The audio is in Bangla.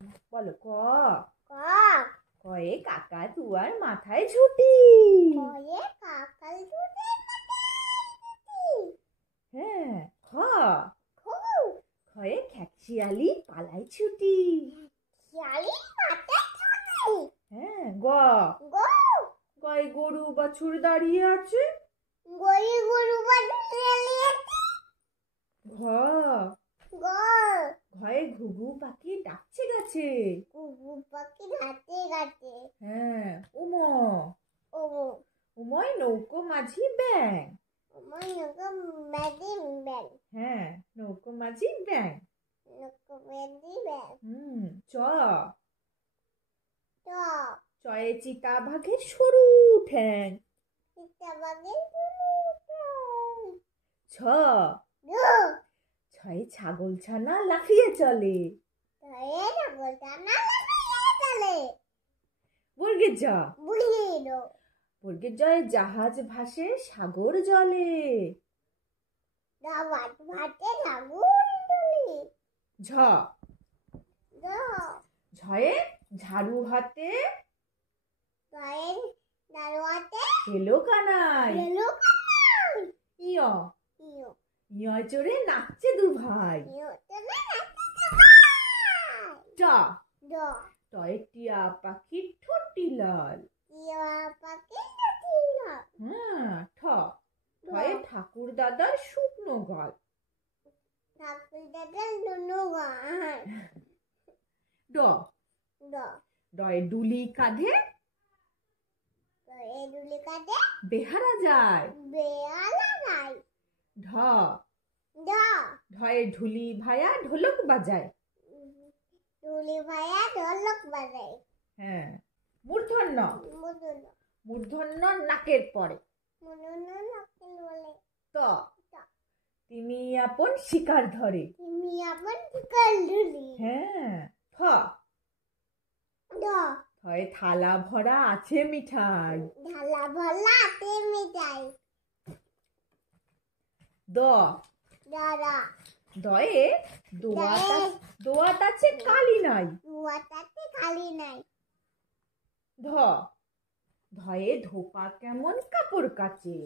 বলো ক। ক। কয়ে কাকাতুয়ার মাথায় ঝুঁটি। কয়ে কাকাতুয়ার মাথায় ঝুঁটি। হ্যাঁ। খ। খ। খয়ে খেকশিয়ালি পালাই ছুটি। শিয়ালি মাথায় ঝুঁটি। হ্যাঁ। গ। গ। গয়ে গরু বাছুর দাঁড়িয়ে আছে। গরু দাঁড়িয়ে আছে। ঘ। গ। ঘয়ে ঘুঘু পাখি ডাকছে গাছে। ঘুঘু পাখি ডাকছে গাছে। হ্যাঁ। উম। ও। উময় নৌকো মাঝি ব্যাং। আমার নৌকো মাঝি ব্যাং। হ্যাঁ, নৌকো মাঝি ব্যাং। নৌকো মাঝি ব্যাং। চ। চ। চয়ে চিতা বাঘের সরু ঠ্যাং। চিতা বাঘের সরু ঠ্যাং। ছ। ছয়ে ছাগল ছানা লাফিয়ে চলে। ছয়ে ছাগল ছানা লাফিয়ে চলে। বর্গের জ। বর্গের জয়ে জাহাজ ভাসে সাগর জলে। জাহাজ ভাসে সাগর জলে। ঝ। ঝয়ে ঝাড়ু হাতে এলো কানাই। ইয়। ইয় চড়ে নাচছে দু ভাই। ট। টয়ে টিয়া পাখির ঠোঁটটি লাল। হ্যাঁ। ঠ। ঠয়ে ঠাকুর দাদার শুকনো গাল। ড। ডয়ে ডুলি কাঁধে বেহারা যায়। ঢ। ঢয়ে ঢুলি ভায়া ঢোলক বাজায়। হ্যাঁ। মূর্ধন্য। মূর্ধন্য নাকের পরে। ত। তিনি আপন শিকার ধরে। হ্যাঁ। থ। থয়ে থালা ভরা আছে মিঠাই। দ। দয়ে দোয়াত আছে কালি নাই। ধ। ধয়ে ধোপা কেমন কাপড় কাচে।